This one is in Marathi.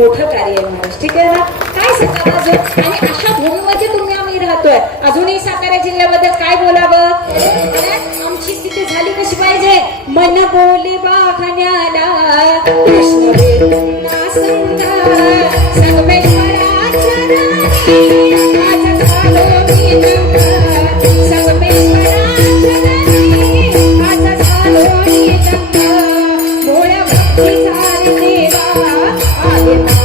मोठं कार्य आहे महाराज ठीक आहे ना? काय सांगा आणि अशा भूमीमध्ये तुम्ही आम्ही राहतोय. अजूनही सातारा जिल्ह्याबद्दल काय बोलावं? आमची स्थिती झाली कशी पाहिजे? मन बोले बाखण्याला